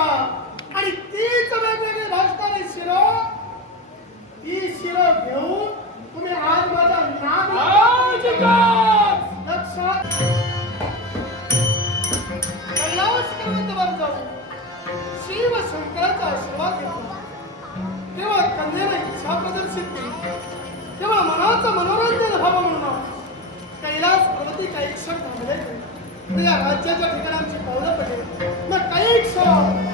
लागता आणि तीच वेगवेगळी भासणारी शिरं ती शिरं घेऊन तुम्ही आज माझा नाद लक्षात कैलास पर्वतावर जाऊन शिव शंकराचा आशीर्वाद घेतला. तेव्हा कन्येने इच्छा प्रदर्शित केली. तेव्हा मनाचं मनोरंजन व्हावं म्हणून कैलास पर्वती काही क्षण थांबले. या राज्याच्या ठिकाणांची पावलं पडली. मग काही क्षण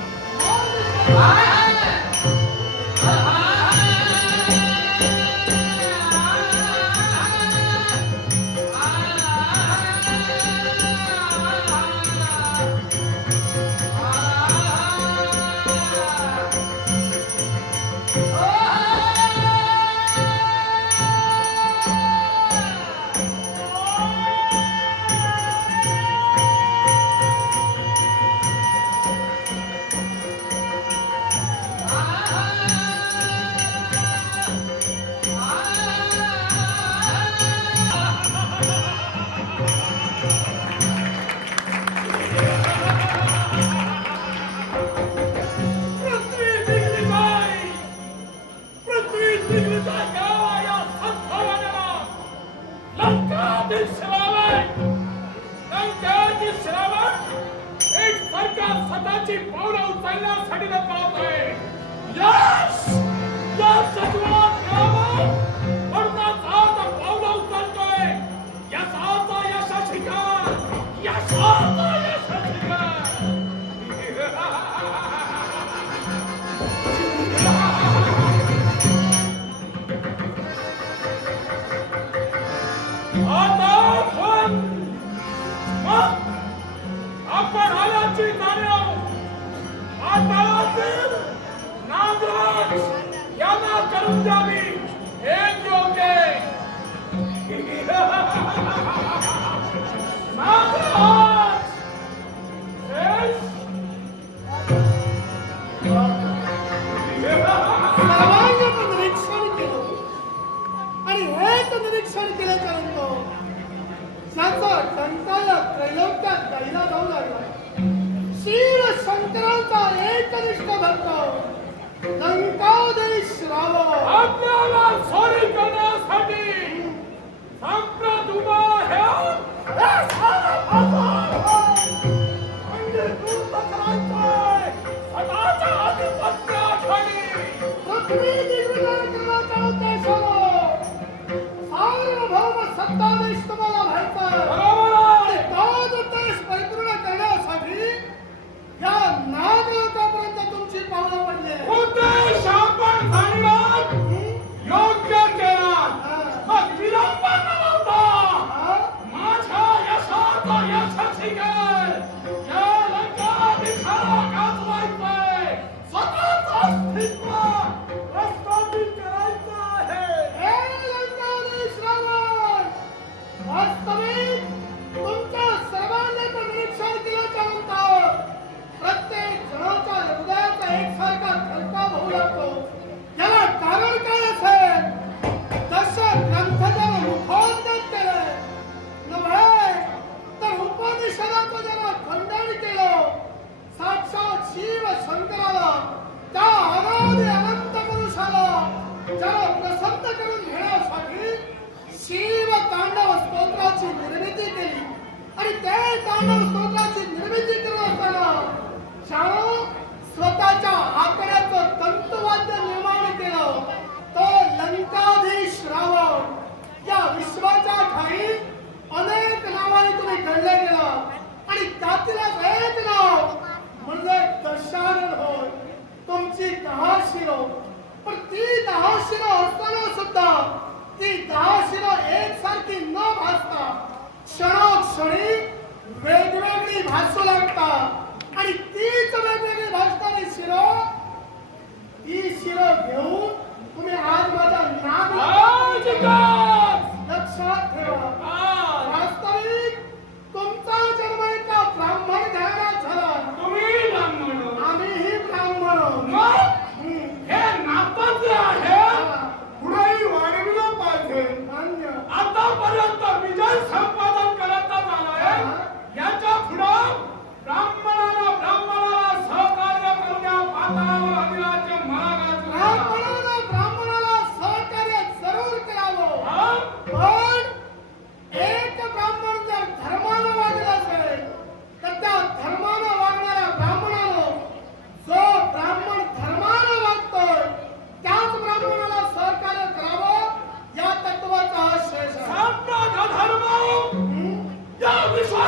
स्वतःची पावलं उचलण्यासाठी पाहतोय. यश सजवात यावं म्हणून पावलं उचलतोय. यशाचा यशाची का यशाचा यशाची का आपण आल्याची जाणीव आतातील नागराज यांना करून द्यावी हे योग्य. नागराज सर्वांचं निरीक्षण केलं आणि हेच निरीक्षण केल्याच्यानंतर त्याचा टंकाला त्रैलोक्यात गायला जाऊ लागला. शिव शंकरांचा एकनिष्ठ भक्त लंकाधीश रावण आपल्याला सोरी करण्यासाठी संप्रत उभा आहे. स्वतःच्या आधिपत्याखाली पृथ्वी निर्विकार करण्याच्या उद्देशानं सार्वभौम सत्ताधीश तुम्हाला व्हायचा. आणि तोच उद्देश परिपूर्ण करण्यासाठी या नागलोकापर्यंत तुमची पावलं पडली. उद्देश आपण जाणलात, योग्य केलात. मग विलंब न लावता माझ्या यशाचा यशाची काय या लंकाधीशाला गाजवायचंय. स्वतःचं अस्तित्व प्रस्थापित करायचं आहे. हे लंकाधीश रावण, वास्तविक तुमच्या सर्वांचं निरीक्षण केल्याच्यानंतर प्रत्येक जणाच्या हृदयाचा एकसारखा धडका होऊ लागतो. याला कारण काय असेल? जशा ग्रंथाला मुखोद्गत केले नव्हे तर उपनिषदाचं ज्याला खंडन केलं, साक्षात शिव शंकराला, त्या अनादि अनंत पुरुषाला ज्याला प्रसन्न करून घेण्यासाठी शिव तांडव स्तोत्राची निर्मिती केली. आणि ते तांडव स्तोत्राची निर्मिती करत असताना शाळो स्वतःच्या आकड्याचं तंतुवाद्य निर्माण केलं. तो लंकाधीश रावण. या विश्वाच्या ठाई अनेक नावाने तुम्ही घडले गेला आणि त्यातीलच एक नाव म्हणजे दशानन होय. तुमची 10 शिरो, पण ती 10 शिरो असताना सुद्धा ती 10 शिरो एकसारखी न भासता क्षणोक्षणी वेगवेगळी भासू लागतात. आणि तीच वेगवेगळी भासणारी शिरो ती शिरो घेऊन तुम्ही आज माझा नाद लक्षात ठेवा. वास्तविक तुमचा जन्म एका ब्राह्मण घराण्यात झाला. तुम्ही ब्राह्मण, आम्हीही ब्राह्मण. हे नातं जे आहे पुढेही वाढविलं पाहिजे. आतापर्यंत विजय संपादन करत आलाय. याच्या पुढं ब्राह्मणाला सहकार्य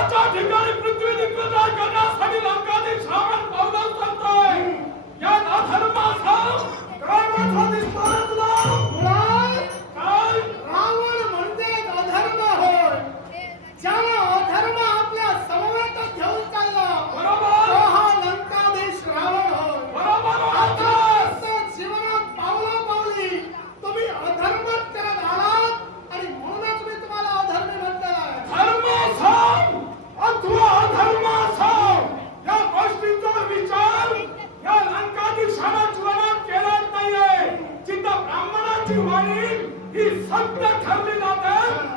ज्याच्या ठिकाणी पृथ्वी दिग्विजय करण्यासाठी लंकाधीश रावण पावलं उचलतोय, या अधर्माचा काय माझा दिसतोय तुला? मुळात काय? रावण म्हणजे अधर्म होय. ज्याला अधर्म आपल्या समवेत घेऊन चालला बरोबर. तो हा लंकाधीश रावण होय. बरोबर आता वाटलं. असं जीवनात पावलोपावली तुम्ही अधर्मच करत आलात आणि म्हणूनच मी तुम्हाला अधर्मी म्हटलेलं आहे. धर्म सांग अथवा अधर्म सांग, या गोष्टीचा विचार या लंकाधीशाला जीवनात केलाच नाहीये. जिथं ब्राह्मणाची वाणी ही सत्य ठरली जाते,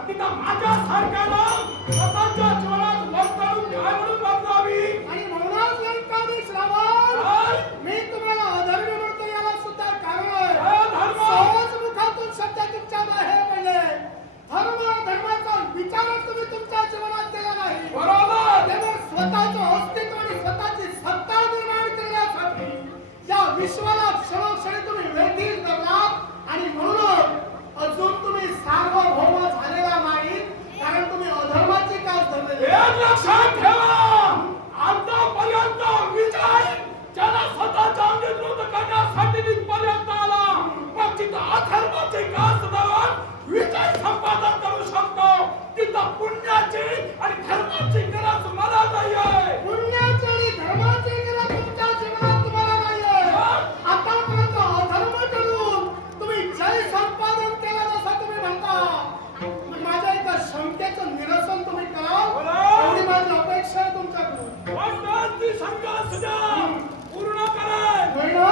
तिथं माझ्यासारख्याला स्वतःच्या जीवनात वर्तणूक काय म्हणून बदलावी? आणि म्हणूनच लंकाधीश रावण काय? मी तुम्हाला अधर्मी म्हणतो याला सुद्धा कारण आहे. अधर्म. सहज मुखातून शब्द तुमच्या बाहेर पडले. धर्माचा विचारच तुम्ही तुमच्या जीवनात केला नाही. बरोबर. तेव्हा स्वतःचं अस्तित्व आणि स्वतःची सत्ता निर्माण करण्यासाठी या विश्वाला क्षणोक्षणी तुम्ही वेठीस धरलात आणि म्हणून अजून तुम्ही सार्वभौम झालेला नाही, कारण तुम्ही अधर्माची कास धरलेली आहे. एक लक्षात ठेवा, आतापर्यंत विजय ज्याला स्वतःच्या अंगीकृत करण्यासाठी तिथपर्यंत आला, मग जिथं अधर्माची कास धरून विजय संपादन करू शकतो, तिथं पुण्याची आणि धर्माची गरज मला नाहीये. पुण्याची आणि धर्माची गरज तुमच्या जीवनात तुम्हाला नाहीये. आतापर्यंत अधर्म करून तुम्ही जय संपादन केलं जसं तुम्ही म्हणता. मग माझ्या एका शंकेचं निरसन तुम्ही करा, बोला. एवढी माझी अपेक्षा आहे तुमच्याकडून. वाटतं ती शंका सुद्धा पूर्ण करेल. होय ना?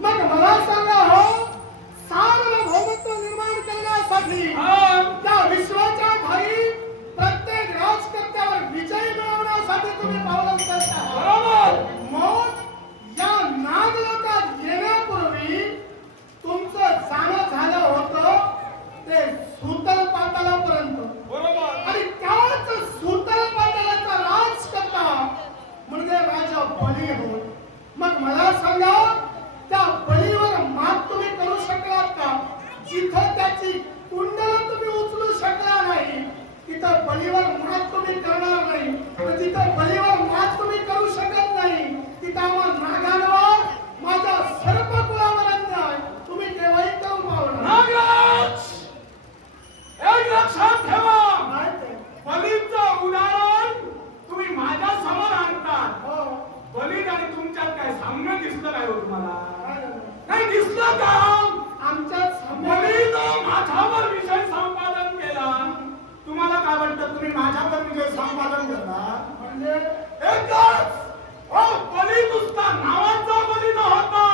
मग मला सांगा हो, सार्वभौमत्व निर्माण करण्यासाठी हा. त्या विश्वाच्या ठाई प्रत्येक राजकर्त्यावर विजय मिळवण्यासाठी तुम्ही पावलं उचलता. बरोबर. मग या नागलोकात येण्यापूर्वी तुमचं जाणं झालं होतं ते सुतल पातालापर्यंत. बरोबर. आणि त्याच सुतल पातालाचा राजकर्ता म्हणजे राजा बली होय. मग मला सांगा, त्या बलीवर मात तुम्ही करू शकलात का? जिथं त्याची कुंडल तुम्ही उचलू शकला नाही, तिथं बलीवर मात तुम्ही करणार नाही. तर जिथं बलीवर मात तुम्ही करू शकत नाही, तिथं आम्हा नागांवर, माझ्या सर्प कुळावर अन्याय तुम्ही केव्हाही करू पावणार नागराज, एक लक्षात ठेवा, नाही ते. बलीचं उदाहरण तुम्ही माझ्या समोर आणतात. हो. बलीत आणि तुमच्यात काय साम्य दिसलं काय हो तुम्हाला? काय झालं? नाही दिसलं का? आमच्यात साम्य- बलीनं माझ्यावर विजय संपादन केला. तुम्हाला काय वाटतं, तुम्ही माझ्यावर विजय संपादन करणार? म्हणजे एकच. ओ बली नुसता नावाचा बली न होता,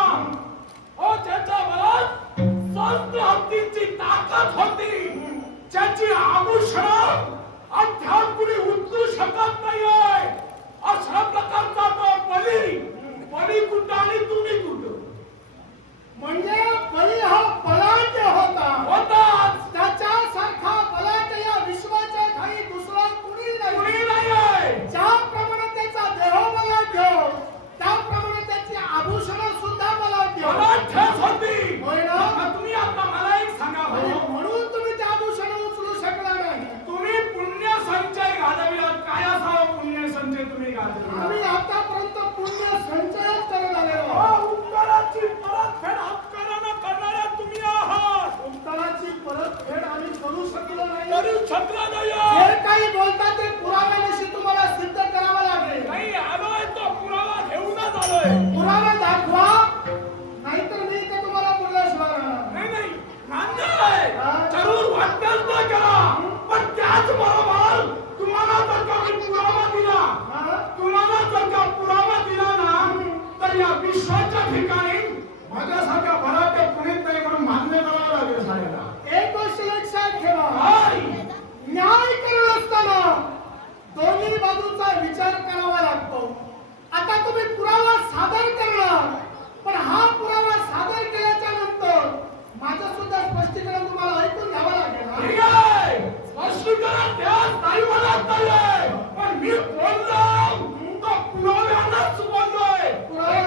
ओ ज्याच्या बळात सहस्त्र हत्तींची ताकद होती, ज्याची आभूषण अध्यात्म कुणी उचलू शकत नाहीये, अशा प्रकारचा तो बली. बली कुठं आणि तुम्ही कुठं? म्हणजे बली हा बलाढ्य होता. होताच. त्याच्यासारखा बलाढ्य या विश्वाच्या ठाई दुसरा कुणी नाही. कुणी नाहीये. ज्याप्रमाणे त्याचा देह बलाढ्य, त्याप्रमाणे त्याची आभूषणं सुद्धा बलाढ्य. बलाढ्यच होती. होय ना? मग तुम्ही आता मला एक सांगा आणि भाऊ, म्हणून तुम्ही त्या आभूषणं उचलू शकला नाही. तुम्ही पुण्य संचय घालविलात. काय असावं पुण्य संचय तुम्ही घालविला? आम्ही आतापर्यंत पुण्य संचयच करत आलेलो अहो, आहोत. उपकाराची परतफेड उपकारानं करणाऱ्या तुम्ही आहात. उपकाराची परतफेड आम्ही करू शकलो नाही. करू शकला नाही. जे काही बोलतात ते पुराव्यानिशी तुम्हाला सिद्ध करावं लागेल. नाही आलोय तो पुरावा घेऊनच आलोय. पुरावा दाखवा, नाहीतर मी इथे तुम्हाला बोलल्याशिवाय राहणार नाही. नाही मान्य आहे, जरूर वाटण्याच नाही करा, पण त्याचबरोबर तुम्हाला जर का मी पुरावा दिला, हा? तुम्हाला जर का पुरावा दिला ना, तर या विश्वाच्या ठिकाणी माझ्यासारख्या भराट्या पुण्यात नाही म्हणून मान्य करावं लागेल साऱ्याला. एक गोष्ट लक्षात ठेवा, काय? न्याय करत असताना दोन्ही बाजूचा विचार करावा लागतो. आता तुम्ही पुरावा सादर करणार, पण हा पुरावा सादर केल्याच्या नंतर माझं सुद्धा स्पष्टीकरण तुम्हाला ऐकून घ्यावं लागेल. ठीक आहे, स्पष्टीकरण द्याच नाही म्हणत नाहीये, पण मी बोललो तो पुराव्यानंच बोललोय.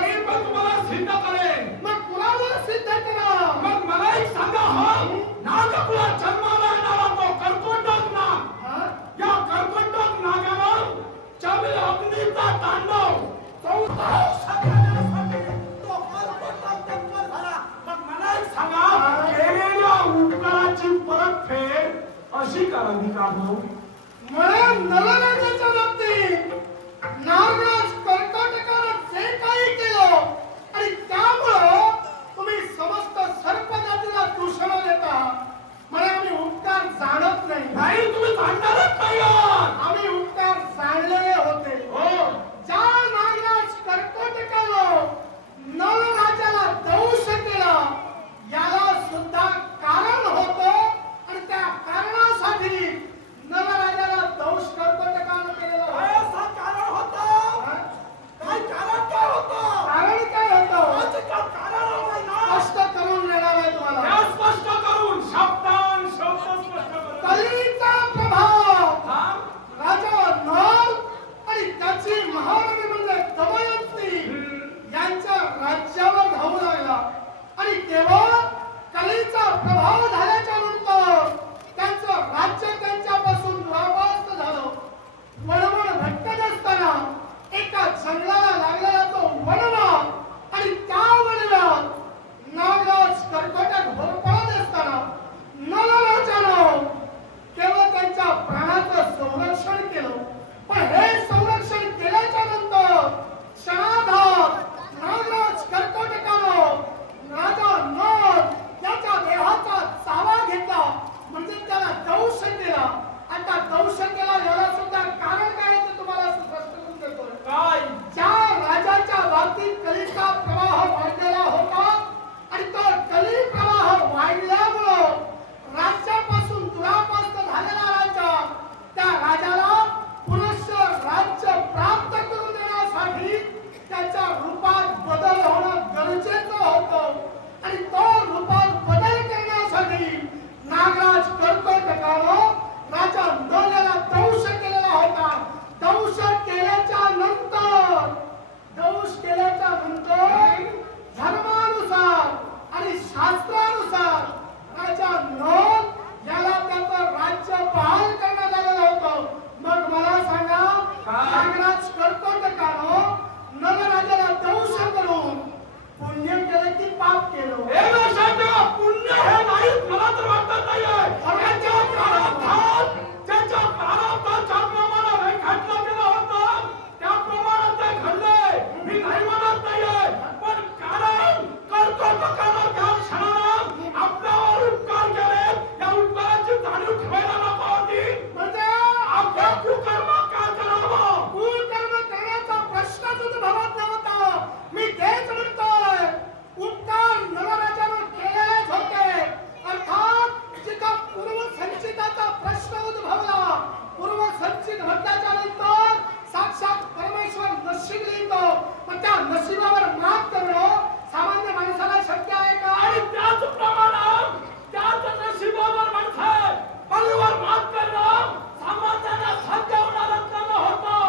मी पण तुम्हाला सिद्ध करेन. मग पुरावा सिद्ध करा. मग मला एक सांगा, हा नागपुरात जन्माला येणारा तो कर्कटक नाग, हा? या कर्कटक नागानं सगळ्यांसाठी तो कर्कट तत्पर झाला. मग मला एक सांगा, केलेल्या उपकाराची परतफेड अशी करावी का हो? म्हणून नलराजाच्या बाबतीत नागराज कर्कटकानं जे काही केलं आणि त्यामुळं तुम्ही समस्त सर्पजातीला दूषण देता. मला आम्ही उपकार जाणत नाही. नाही, तुम्ही जाणणारच नाही आहात. आम्ही उपकार जाणलेले होते. हो, ज्या नागराज कर्कटकानं नलराजाला दंश केला याला सुद्धा कारण होतं आणि त्या कारणासाठी नलराजाला दंश कर्कटकानं केलेला काय होता. असं कारण होतं? काय कारण काय होतं? कारण काय होतं आज का कारण होतं ना? स्पष्ट करून देणार आहे तुम्हाला. त्या स्पष्ट करून शब्दान शब्द स्पष्ट करून. कलीचा प्रभाव हा? राजा नल आणि त्याची महाराणी म्हणजे दमयंती यांच्या राज्यावर धावू लागला आणि केवळ कलीचा प्रभाव झाल्याच्या नंतर त्यांचं राज्य त्यांच्यापासून दुरापास्त झालं. वणवण भटकत असताना एका जंगलाला लागलेला तो वणवा आणि त्या वणव्यात नागराज कर्कटक होरपळत असताना नलराजानं केवळ त्यांच्या प्राणाचं संरक्षण केलं. पण हे संरक्षण केल्याच्या नंतर क्षणार्धात नागराज कर्कटकानं राजा नल याच्या देहाचा चावा घेतला म्हणजे त्याला दंश केला. आता दंश केला याला सुद्धा कारण काय आहे ते तुम्हाला स्पष्ट करून देतो. काय? ज्या राजाच्या बाबतीत कलीचा प्रवाह वाढलेला होता आणि तो कली प्रवाह वाढल्यामुळं राज्यापासून दुरापास्त झालेला राजा त्या राजाला पुनश्च राज्य प्राप्त करून देण्यासाठी त्याच्या रूपात बदल होणं गरजेचं होतं आणि तो रूपात बदल करण्यासाठी नागराज कर्कटकानं राजा नलाला दंश केलेला होता. दंश केल्याच्या नंतर धर्मानुसार आणि शास्त्रानुसार राजा नल याला त्याचं राज्य बहाल करण्यात आलेलं होतं. मग मला सांगा, नागराज कर्कटकानं नलराजाला दंश करून पुण्य केलं की पाप केलं? हे लक्षात ठेवा, पुण्य हे नाही मला तर वाटत नाहीये. त्याच्या प्रारब्धात ज्याप्रमाणे रेखाटलं गेलं होतं त्याप्रमाणे ते घडलंय. मी नाही म्हणत नाहीये, पण कारण कर्कटकानं त्या क्षणाला आपल्यावर उपकार केले. त्या उपकाराची जाणीव ठेवायला नको होती. म्हणजे आपण कुकर्म का करावं? कुकर्म करण्याचा प्रश्नच उद्भवत नव्हता. मी तेच म्हणतोय, उपकार नलराजानं केलेलेच होते. अर्थात जिथं पूर्वसंचिताचा प्रश्न उद्भवला, पूर्वसंचित म्हटल्याच्या नंतर साक्षात परमेश्वर नशीब लिहितो. पण त्या नशिबावर मात करणं सामान्य माणसाला शक्य आहे का? आणि त्याच नशिबावर म्हणताय बलीवर मात करणं सामान्यांना साध्य होणारच नव्हतं.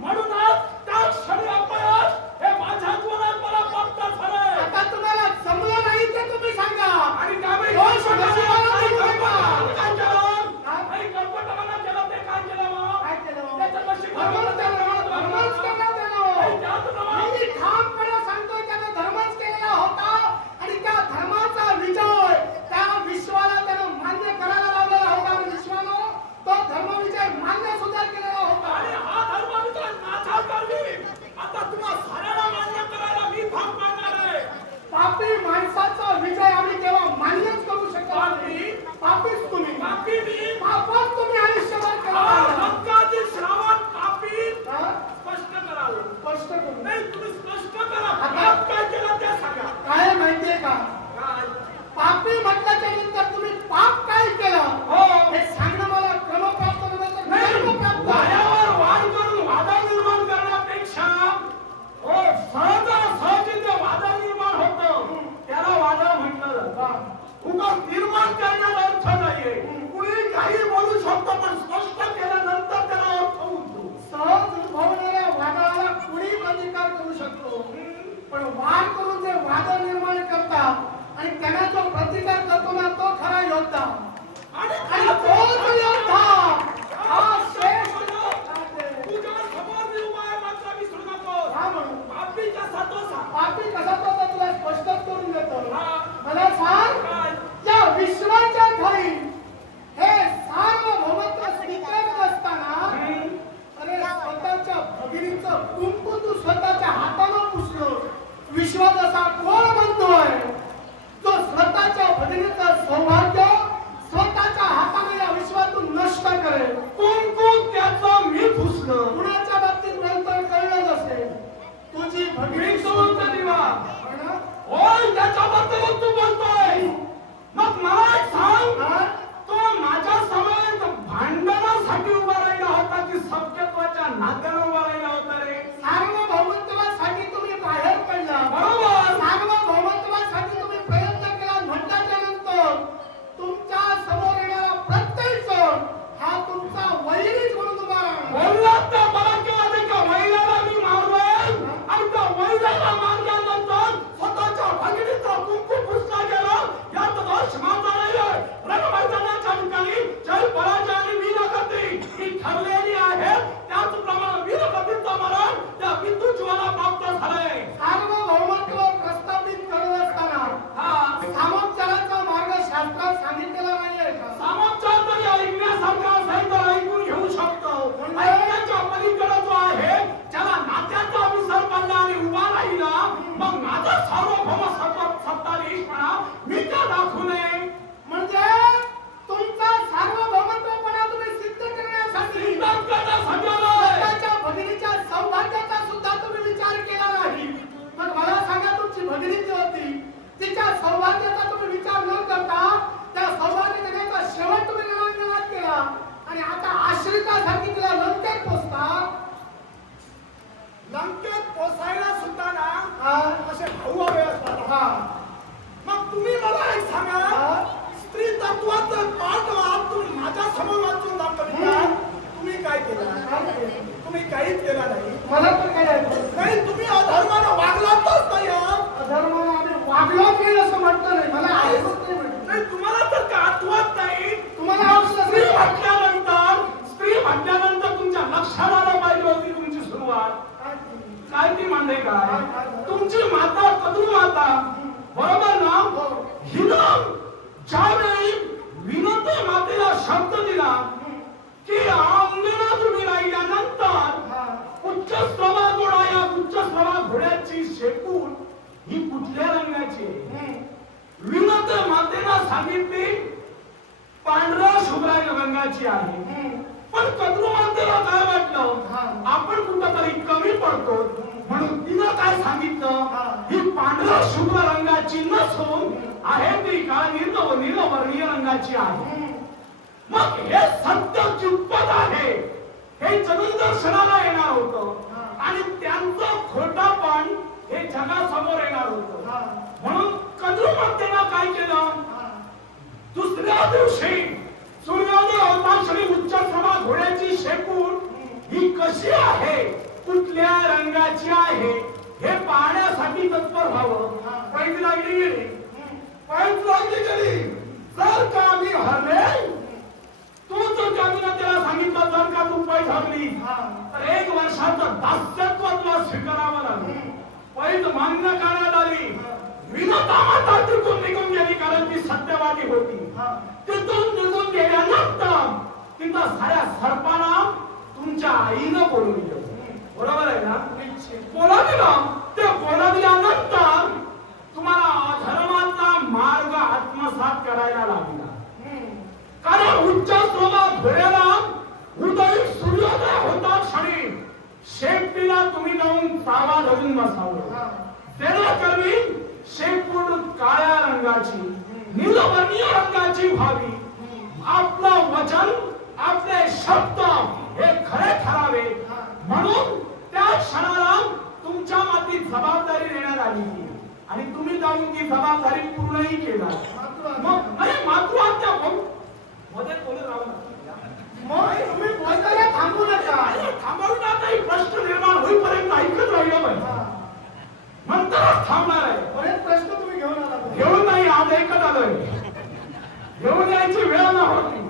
म्हणूनच त्या क्षणी अपयश हे माझ्या जीवनात मला प्राप्त झालंय. आता तुम्हाला जमलं नाही ते तुम्ही सांगा. आणि त्यामुळे दोष नशिबाला देऊ नका. काय केलं? नाही, कर्कटकानं केलं ते काय केलं मग? काय केलं? त्याचं नशीब धर्मच केलं, धर्मच करण्यात नाही, आलं. त्याच नव्हे. मी ठामपणे सांगतोय त्यानं धर्मच केलेला होता आणि त्या धर्माचा विजय त्या विश्वाला त्यानं मान्य करायला लावलेला होता आणि विश्वानं तो नात्याला उभा राहिला होता रे. सार्वभौमत्वासाठी तुम्ही बाहेर पडला. बरोबर. सार्वभौमत्वासाठी तुम्ही प्रयत्न केला. म्हटल्याच्या नंतर तुमच्या समोर येणारा प्रत्येक जण हा तुमचा वैरीच म्हणून उभा राहणार. बोललात तर मला केव्हा ते का वैराला मी मारलोय आणि त्या वैराला मारल्यानंतर स्वतःच्या भगिनीचा कुंकू पुसला गेला. यात दोष माझा नाहीये. रणमैदानाच्या ठिकाणी जय पराजय आणि वीरगती ही ठरलेली आहे. त्याचप्रमाणे वीरगतीचं मरण त्या बिंदू जीवाला प्राप्त झालंय. सार्वभौमत्व प्रस्थापित करत असताना सामोपचाराचा मार्ग शास्त्रात सांगितलेला नाहीये का? सामोपचार जरी ऐकण्यासारखा असेल तर ऐकून घेऊ शकतो. ऐकण्याच्या पलीकडे जो आहे ज्याला नात्याचा विसर पडला आणि उभा राहिला मग माझा सार्वभौम सत्ताधीशपणा मी का दाखवू नये? म्हणजे तुमचा सार्वभौमत्वपणा तुम्ही सिद्ध करण्यासाठी स्वतःच्या भगिनीच्या सौभाग्याचा सुद्धा तुम्ही विचार केला नाही. मग मला सांगा, तुमची भगिनी जी होती तिच्या सौभाग्याचा तुम्ही विचार न करता त्या सौभाग्य देण्याचा शेवट तुम्ही रणांगणात केला आणि आता आश्रितासारखी तिला लंकेत पोचता. लंकेत पोसायला सुद्धा ना असे भाऊ हवे असतात. हा मग तुम्ही मला एक सांगा, स्त्री तत्वाचं पाठ तुम्ही माझ्या समोर वाचून दाखवली. तुम्ही काय केलं? तुम्ही काहीच केला नाही. मला तर काय नाही, तुम्ही अधर्मानं वागलातच नाही. अधर्मानं आम्ही वागलो नाही असं म्हटलं नाही. मला ऐकत नाही म्हटलं. नाही, तुम्हाला तर का आठवत नाही? तुम्हाला स्त्री म्हटल्यानंतर तुमच्या लक्षात आलं पाहिजे होती तुमची सुरुवात काय ती म्हणजे काय? तुमची माता कदरू माता, बरोबर ना? हिनं ज्यावेळी विनोदी मातेला शब्द दिला की अंगणात उभी राहिल्यानंतर उच्च स्रवा घोडा, या उच्च स्रवा घोड्याची शेपूट ही कुठल्या रंगाची? विनोदी मातेला सांगितली पांढऱ्या शुभ्र रंगाची आहे. पण कदरू मातेला काय वाटलं आपण कुठंतरी कमी पडतो म्हणून तिनं काय सांगितलं ही पांढऱ्या शुभ्र रंगाची नसून आहे ती काळी नीलवर्णीय रंगाची आहे. मग हे सत्य कितपत आहे हे जगदर्शनाला येणार होतं आणि त्यांचं खोटापण हे जगासमोर येणार होतं. म्हणून कदरू मातेला काय केलं? दुसऱ्या दिवशी सूर्योदय होता श्री उच्च सभा घोड्याची शेपूट ही कशी आहे, कुठल्या रंगाची आहे हे पाहण्यासाठी तत्पर व्हावं. पैज लागली गेली. जर का मी हरले, तू जर का त्याला सांगितलं जर का तू पैज हरली तर 1 वर्षाचं दास्यत्व तुला स्वीकारावं लागेल. पैज मान्य करण्यात आली. विनोदा माता तिथून निघून गेली कारण ती सत्यवादी होती. तिथून निघून गेल्यानंतर तिथं साऱ्या सर्पांना तुमच्या आईनं बोलवलं. बरोबर आहे ना? बोलाविलं. ते बोलाविल्यानंतर तुम्हाला अधर्माचा मार्ग आत्मसात करायला लागला. कारण उच्च स्रोता घोड्याला उदय सूर्योदय होता क्षणी शेपटीला तुम्ही जाऊन तावा धरून बसावलं. त्याकरवी शेपूट काळ्या रंगाची नीलवर्णीय रंगाची व्हावी. आपलं वचन आपले शब्द हे खरे ठरावे म्हणून त्या क्षणाला तुमच्या माती जबाबदारी देण्यात आली आणि तुम्ही जाऊन ती जबाबदारी पूर्णही केला. मग अरे मातृहत्या मध्ये कोणी राहू मग तुम्ही बोलताना थांबू नका. थांबवू नका. प्रश्न निर्माण होईपर्यंत ऐकत राहिलं पाहिजे. नंतरच थांबणार आहे. बरेच प्रश्न तुम्ही घेऊन आला. घेऊन नाही, आज ऐकत आलोय. घेऊन यायची वेळ नव्हती.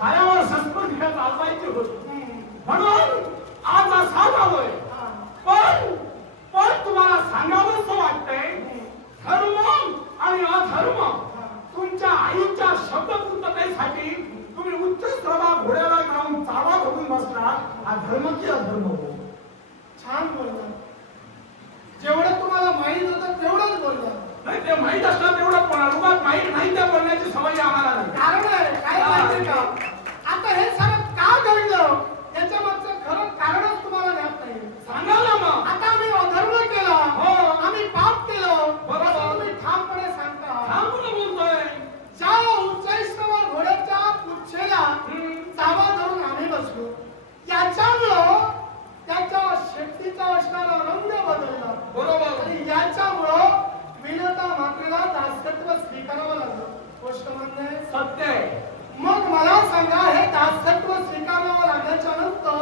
पायावर शस्त्र घेत चालवायची होती म्हणून आज असा झालोय. पण तुम्हाला सांगावंसं वाटतंय धर्म आणि अधर्म तुमच्या आईच्या शब्दपूर्ततेसाठी तुम्ही उच्च स्रवा घोड्याला जाऊन चावा धरून बसला. हा धर्म की अधर्म हो? छान बोलला. जेवढं तुम्हाला माहित होतं तेवढंच बोलला. नाही, ते माहित असलं तेवढं कोणाला माहित नाही त्या बोलण्याची सवय आम्हाला नाही. कारण काय माहिती का, आता हे सगळं का घडलं याच्या मागचं खरं कारणच तुम्हाला ज्ञात नाही. सांगा ना मग. आता आम्ही अधर्म केला, आम्ही पाप केलं, बरोबर. तुम्ही ठामपणे सांगता. ठामपणे बोलतोय. ज्या उंचाईस्तवर घोड्याच्या पुच्छेला चावा धरून आम्ही बसलो, याच्यामुळं तिचा असणारा रंग बदलला. बरोबर. आणि याच्यामुळं विनता मातेला दासत्व स्वीकारावं लागलं. गोष्ट म्हणणे सत्य आहे. मग मला सांगा, हे दासत्व स्वीकारावं लागल्याच्या नंतर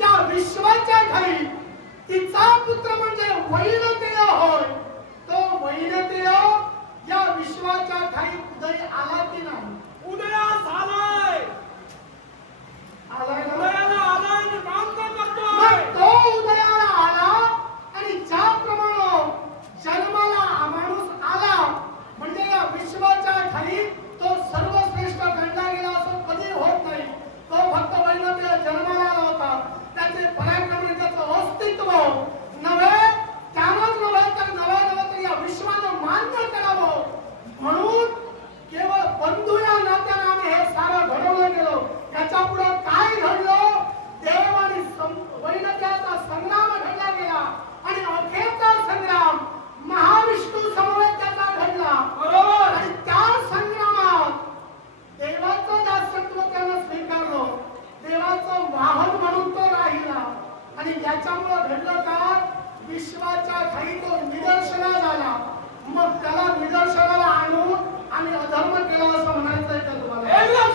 या विश्वाच्या ठाई तिचा पुत्र म्हणजे वैनतेय होय. तो वैनतेय या विश्वाच्या ठाई उदय आला की नाही? उदयास आलाय. आलाय ना? उदयाला आलाय आणि काम तर करतोय. मग तो उदयाला आला आणि ज्याप्रमाणे जन्माला माणूस आला म्हणजे या विश्वाच्या ठाई तो सर्वश्रेष्ठ गणला गेला असं कधी होत नाही. तो फक्त वैनतेय जन्माला आला होता. त्याचे पराक्रम, त्याचं अस्तित्व नव्हे, त्यानंच नव्हे तर नव्हे या विश्वानं मान्य करावं म्हणून केवळ बंधू या नात्याने आम्ही हे सारं घडवलं गेलो. त्याच्या पुढे काय घडलं? देव आणि वैनतेयाचा संग्राम घडला गेला आणि अखेरचा संग्राम महाविष्णू समवेत त्याचा घडला. बरोबर. आणि त्या संग्रामात देवाचं दासत्व त्यानं स्वीकारलं. देवाचं वाहन म्हणून तो राहिला. आणि याच्यामुळे घडलं काय? विश्वाच्या ठाई तो निदर्शनास आला. मग त्याला निदर्शनाला आणून आम्ही अधर्म केला असं म्हणायचंय का तुम्हाला? एकदम